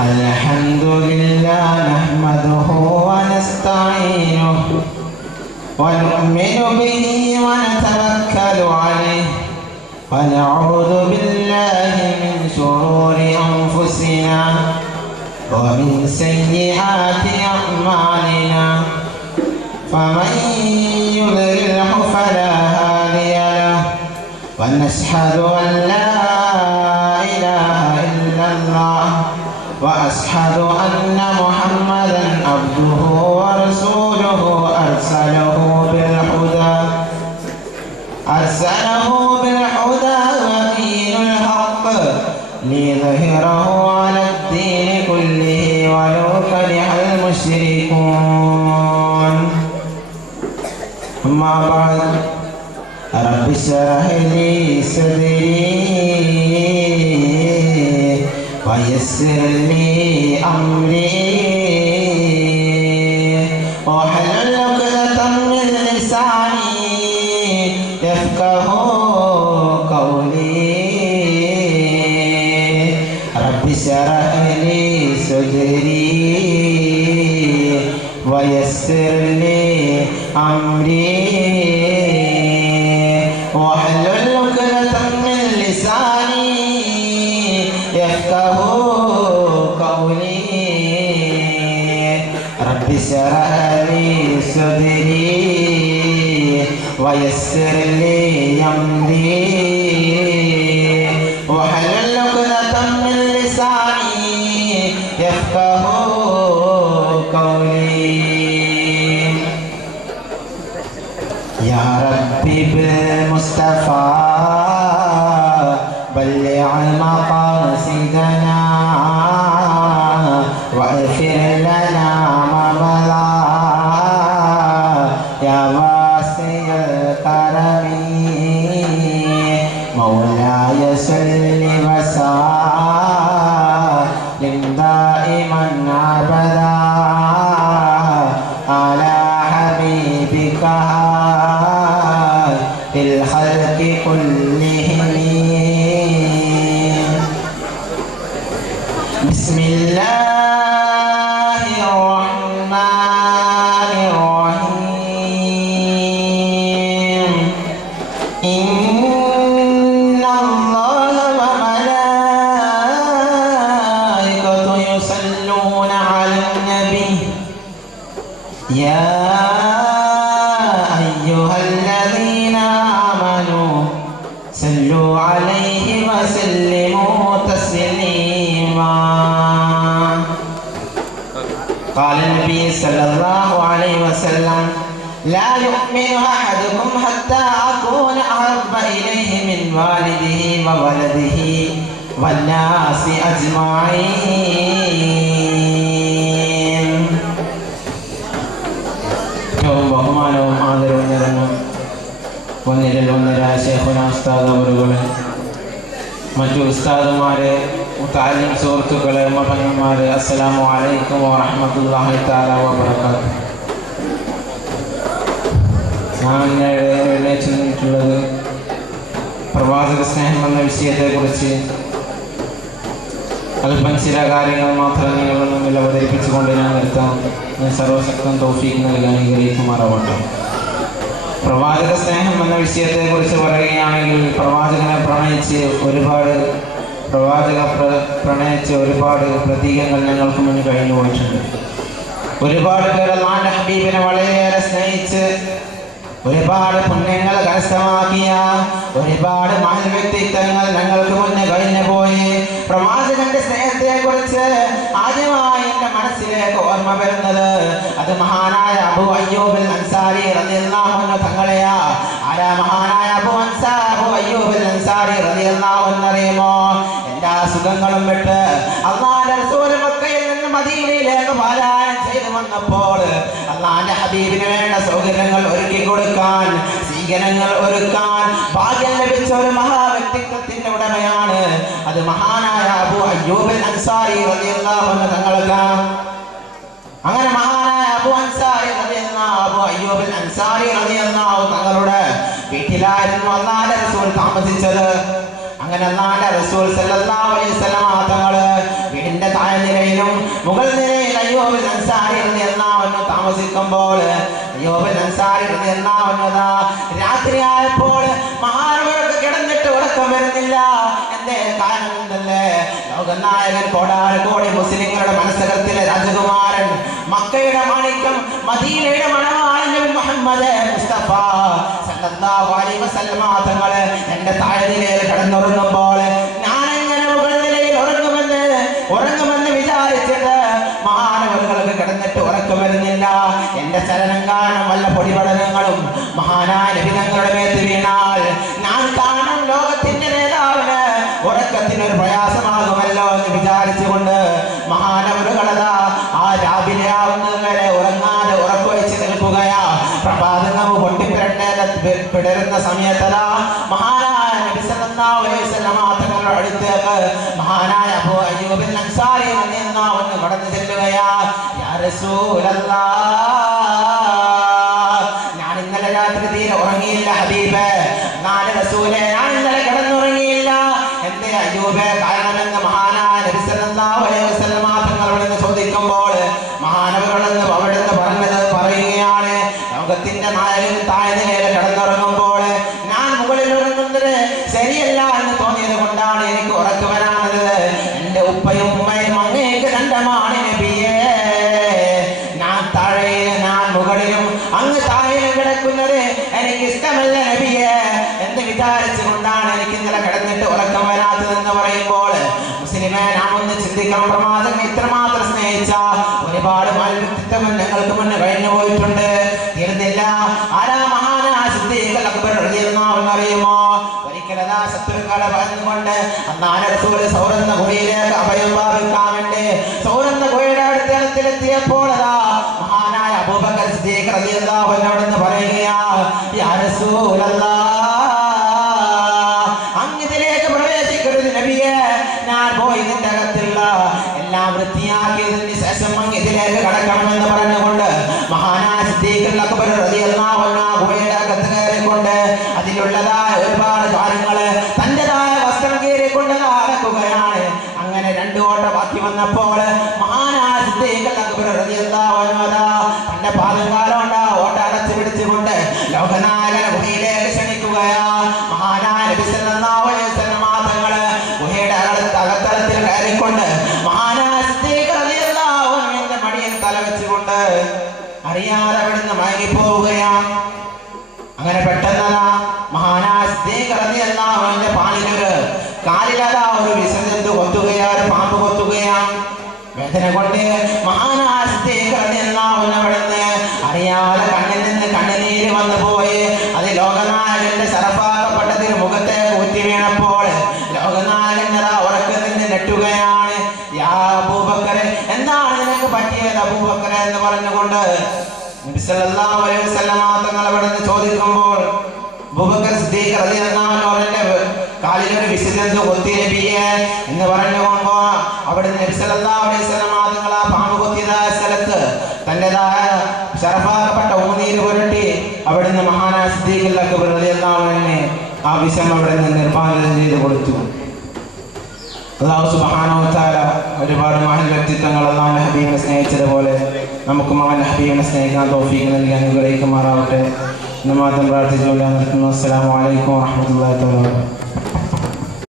الحمد لله نحمده ونستعينه ونؤمن به ونتوكل عليه ونعوذ بالله من شرور أنفسنا ومن سيئات أعمالنا فمن يضلله فلا هادي له ونشهد أن لا إله إلا الله وأشهد أن محمدا عبده ورسوله أرسله بالهدى ودين الحق ليظهره على الدين كله ولو كره المشركون. أما بعد رب اشرح لي صدري ويسر لي أمري واحلل عقدة من لساني يفقه قولي. رب اشرح لي صدري ويسر لي أمري واحلل عقدة من لساني يفقه قولي. رب اشرح لي صدري ويسر لي أمري واحلل عقدة من لساني يفقه قولي. يا ربي بالمصطفى بلغ مقاصدنا واغفر لنا ما مضى يا واسع الكرم. مولاي صل وسلم دائما أبدا على حبيبك الخلق كلهم. بسم الله الرحمن الرحيم. إن الله وملائكته يصلون على النبي يا أيها الذين آمنوا صلوا عليه وسلموا تسليما. قال النبي صلى الله عليه وسلم لا يؤمن أحدكم حتى أكون أحب إليه من والده وولده والناس أجمعين. ബഹുമാനവും ആദരവും നിറഞ്ഞ ഒന്നിരൊന്നരായ ശൈഖുന ഉസ്താദ് അവറുകൾ, മറ്റു ഉസ്താദുമാരെ, മുതഅല്ലിം സുഹൃത്തുക്കളെ, ഉമ്മപെങ്ങന്മാരെ, അസ്സലാമു അലൈക്കും വറഹ്മത്തുള്ളാഹി തആല വബറകാതുഹു. ഞാൻ എഴുന്നേറ്റ് നിന്നിട്ടുള്ളത് പ്രവാചക സ്നേഹം എന്ന വിഷയത്തെക്കുറിച്ച് അല്പം ചില കാര്യങ്ങൾ മാത്രം നിങ്ങളുടെ മുന്നിൽ അവതരിപ്പിച്ചുകൊണ്ട് ഞാൻ നിർത്താം. ഞാൻ സർവശക്തൻ തൗഫീഖ് നൽകാൻ അനുഗ്രഹിക്കുമാറാവട്ടെ. പ്രവാചക സ്നേഹം എന്ന വിഷയത്തെക്കുറിച്ച് പറയുകയാണെങ്കിൽ പ്രവാചകനെ പ്രണയിച്ച് ഒരുപാട് പ്രതീകങ്ങൾ ഞങ്ങൾക്ക് മുന്നിൽ കഴിഞ്ഞു പോയിട്ടുണ്ട്. ഒരുപാട് പേർ അല്ലാഹുവിന്റെ ഹബീബിനെ വളരെയേറെ സ്നേഹിച്ച് ഒരുപാട് പുണ്യങ്ങൾ കരസ്ഥമാക്കിയ ഒരുപാട് മഹൽ വ്യക്തിത്വങ്ങൾ ഞങ്ങൾക്ക് മുന്നേ കഴിഞ്ഞു പോയി. പ്രവാചകന്റെ സ്നേഹത്തെ കുറിച്ച് ആദ്യമായി എന്റെ മനസ്സിലേക്ക് ഓർമ്മ വരുന്നത് അത് മഹാനായ അബൂ അയ്യൂബ് അൻസാരി റളിയല്ലാഹു അൻഹു തങ്ങളെയാ. ആരാ മഹാനായ അബൂ അയ്യൂബ് അൻസാരി റളിയല്ലാഹു അൻഹു അറിയുമോ? എല്ലാ സുഖങ്ങളും വിട്ട് അല്ലാഹുവിന്റെ റസൂൽ മക്കയിൽ നിന്ന് മദീനയിലേക്ക് പാലായനം ചെയ്തു വന്നപ്പോൾ അല്ലാഹുവിന്റെ ഹബീബിന് വേണ്ട സൗകര്യങ്ങൾ ഒരുക്കി കൊടുക്കാൻ, സ്വീകരണങ്ങൾ ഒരുക്കാൻ ഭാഗ്യം ലഭിച്ച ഒരു മഹാവ്യക്തിത്വത്തിന്റെ ഉടമയാണ് അത് മഹാനായ അബൂ അയ്യൂബ് അൻസാരി റളിയല്ലാഹു അൻഹു തങ്ങൾക്ക്. അങ്ങനെ മഹാനായ അബൂ അയ്യൂബ് അൻസാരി റളിയല്ലാഹു തങ്ങളുടെ വീട്ടിലായിരുന്നു അല്ലാഹുവിന്റെ റസൂൽ താമസിച്ചത്. അങ്ങനെ അല്ലാഹുവിന്റെ റസൂൽ സല്ലല്ലാഹു അലൈഹി വസല്ലം തങ്ങൾ വീടിന്റെ താഴ്നിലയിൽ ചോദിക്കുമ്പോൾ അയ്യൂബ് അൻസാരി റളിയല്ലാഹു അൻഹു രാത്രിയായപ്പോൾ മഹാനവർക്ക് കിടന്നിട്ട് ഉറക്കം വരുന്നില്ല. എന്തേ കാരണം എന്തല്ലേ? ലോകനായകൻ കോടാനുകോടി മുസ്ലിങ്ങളുടെ മനസ്സകത്തിലെ രാജകുമാരൻ, മക്കയുടെ മാണിക്യം, മദീനയുടെ മണവാളൻ നബി മുഹമ്മദ് മുസ്തഫ സല്ലല്ലാഹു അലൈഹി വസല്ലമ തങ്ങൾ എന്റെ താഴ്നിലയിൽ കിടന്നുറങ്ങുമ്പോൾ ഞാൻ എങ്ങനെ മുകൾ നിലയിൽ ഉറങ്ങുമെന്ന് വിചാരിച്ചിട്ട് മഹാനവറുകൾക്ക് കിടന്നിട്ട് ഉറക്കം വരുന്നില്ല. എന്റെ ചലനം കാരണം വല്ല പൊടിപടലങ്ങളും മഹാനായ നബി തങ്ങളുടെ മേത്ത് വീണാൽ ഞാൻ കാണും ലോകത്തിന്റെ നേതാവിന് ഉറക്കത്തിനൊരു പ്രയാസമാകുമല്ലോ എന്ന് വിചാരിച്ചുകൊണ്ട് മഹാനവറുകളതാ ആ രാവിലെ ആവുന്നവരെ ഉറങ്ങാതെ ഉറക്കൊഴിച്ച് നിൽക്കുകയാ. പ്രഭാതങ്ങൾ പൊട്ടിപ്പിടരുന്ന സമയത്തതാ മഹാനായ നബി സല്ലല്ലാഹു അലൈഹി വസല്ലം തങ്ങളുടെ അടുത്തേക്ക് മഹാനായ അബൂ അയ്യൂബ് അൻസാരി റളിയല്ലാഹു അൻഹു കടന്നു ചെല്ലുകയാ. യാ റസൂലല്ലാഹ്, ഞാൻ ഇന്നലെ രാത്രി തീരെ ഉറങ്ങിയില്ല ഹബീബേ. റസൂലേ, ഞാൻ ഇന്നലെ കിടന്നുറങ്ങിയില്ല. എന്തേ അയ്യൂബേ കാരണമെന്ന് മഹാനായ നബി സല്ലല്ലാഹു അലൈഹി വസല്ലം തങ്ങളോട് ചോദിക്കുമ്പോൾ മഹാനവറുകളെന്ന് അവിടുന്ന് പറയുകയാണ്, ലോകത്തിന്റെ നായകൻ താഴ്നിലയിൽ കിടന്നുറങ്ങുമ്പോൾ ഞാൻ മുകളിൽ ഉറങ്ങുന്നത് ശരിയല്ല എന്ന് തോന്നിയത് കൊണ്ടാണ് എനിക്ക് ഉറക്കം വരാറുള്ളത്. എന്റെ ഉപ്പയും ഉമ്മയും അങ്ങേക്ക് രണ്ടമാണ് നബിയേ. ഞാൻ താഴെയും ഞാൻ മുകളിലും അങ്ങ് താഴെയും കിടക്കുന്നത് എനിക്ക് ഇഷ്ടമല്ല നബിയേ എന്ന് വിചാരിച്ചുകൊണ്ടാണ് എനിക്ക് ഇന്നലെ കിടന്നിട്ട് ഉറക്കം വരാത്തതെന്ന് പറയുമ്പോൾ മുസ്ലിമേ, നാം ഒന്ന് ചിന്തിക്കണം. പ്രമാദം ഇത്രമാത്രം സ്നേഹിച്ച ഒരുപാട് വ്യക്തിത്വം ഞങ്ങൾക്ക് മുന്നേ കഴിഞ്ഞു പോയിട്ടുണ്ട്. തീർന്നില്ല. ആരാ മഹാനായ സിദ്ദീഖ് അക്ബർ റളിയല്ലാഹു അൻഹു അറിയുമോ? ഒരിക്കലതാ ശത്രുക്കളെ പറഞ്ഞുകൊണ്ട് അന്നാലെ റസൂൽ സൗറന്ന ഗുഹയിലേക്ക് അഭയം പ്രാപിക്കാൻ വേണ്ടി സൗറന്ന ഗുഹയുടെ അടുത്തെത്തിയപ്പോൾ അതാ മഹാനായ അബൂബക്കർ സിദ്ദീഖ് റളിയല്ലാഹു അൻഹു എന്ന് പറയുകയാ, യാ റസൂലല്ലാഹ്, അങ്ങിതിലേക്ക് പ്രവേശിക്കരുത് നബിയേ. ഞാൻ പോയി ഇതിന്റെ അകത്തുള്ള എല്ലാം വൃത്തിയാക്കിയതിന് ശേഷം ഇതിലേക്ക് കടക്കണമെന്ന് പറഞ്ഞുകൊണ്ട് മഹാനായ സിദ്ദീഖ് അക്ബർ റളിയല്ലാഹു അൻഹു ഗുഹയുടെ അകത്ത് കയറിക്കൊണ്ട് അതിലുള്ളതായ ഒരുപാട് കാര്യങ്ങള് തന്റേതായ വസ്ത്രം കീറിക്കൊണ്ട് നടക്കുകയാണ്. അങ്ങനെ രണ്ടു ഓട്ട ബാക്കി വന്നപ്പോൾ മഹാനായ സിദ്ദീഖ് അക്ബർ റളിയല്ലാഹു അൻഹു തന്റെ പാദകാലം ഓട്ട അടച്ചു പിടിച്ചുകൊണ്ട് ലോകനായകൻ ഗുഹയിലേക്ക് ക്ഷണിക്കുകയാ. മഹാനായ നബി സല്ലല്ലാഹു അലൈഹി വസല്ലം തങ്ങള് ഗുഹയുടെ അകത്തളത്തിൽ കയറിക്കൊണ്ട് മഹാനായ സിദ്ദീഖ് റളിയല്ലാഹു അൻഹുവിന്റെ മടിയിൽ തല വെച്ചുകൊണ്ട് അറിയാതെ അവിടുന്ന് മയങ്ങിപ്പോവുകയാണ്. അങ്ങനെ പെട്ടെന്നതാ മഹാനായ സിദ്ദീഖ് റളിയല്ലാഹു അൻഹുവിന്റെ കാലിലതാ ഒരു വിസർജന്തു കൊത്തുകയാണ്, ഒരു പാമ്പ് കൊത്തുകയാണ്. വേദന കൊണ്ട് മഹാനായ സിദ്ദീഖ് റളിയല്ലാഹു അൻഹു അവിടുന്ന് അറിയാതെ കണ്ണിൽ നിന്ന് കണ്ണുനീര് വന്നു പോയി. അത് ലോകനായകന്റെ ശറഫാക്കപ്പെട്ടതിന് മുഖത്തെ ഊറ്റി വീണപ്പോൾ ലോകനായകൻ ഉറക്കം നിന്ന് നെട്ടുകയാണ്. യാ അബൂബക്കറെ, എന്താണ് നിനക്ക് പറ്റിയത് അബൂബക്കറെ എന്ന് പറഞ്ഞുകൊണ്ട് നബി സല്ലല്ലാഹു അലൈഹി വസല്ലം തങ്ങൾ അവിടുന്ന് ചോദിക്കുമ്പോൾ അബൂബക്കർ സിദ്ദീഖ് റളിയല്ലാഹു അൻഹു അവരുടെ കാലിലൊരു വിസർജന്തു കൊത്തി നബിയെ എന്ന് പറഞ്ഞുകൊണ്ട് അവിടുന്ന് നബി സല്ലല്ലാഹു അലൈഹി വസല്ലം തങ്ങൾ ആ പാമ്പ് കൊത്തിയതായ സ്ഥലത്ത് തന്റേതായ ശറഫാക്കപ്പെട്ട ഉമിനീര് പുരട്ടി അവിടുന്ന് മഹാനായ സിദ്ദീഖ് അക്ബർ റളിയല്ലാഹു അൻഹു ആ വിഷം അവിടെ നിന്ന് നിർമ്മാണം ചെയ്ത് കൊടുത്തു. അല്ലാഹു സുബ്ഹാനഹു വ തആല ഒരുപാട് മഹാൻ വ്യക്തിത്വങ്ങൾ അല്ലാഹുവിന്റെ ഹബീബിനെ സ്നേഹിച്ചതുപോലെ നമുക്കും അവന്റെ ഹബീബിനെ സ്നേഹിക്കാൻ തൗഫീഖ് നൽകി അനുഗ്രഹിക്കുമാറാവട്ടെ. നമ്മാദ്യം പ്രാർത്ഥിച്ചുകൊണ്ട് നിർത്തുന്നു. അസ്സലാമു അലൈക്കും വറഹ്മത്തുള്ളാഹി വബറകാതുഹു.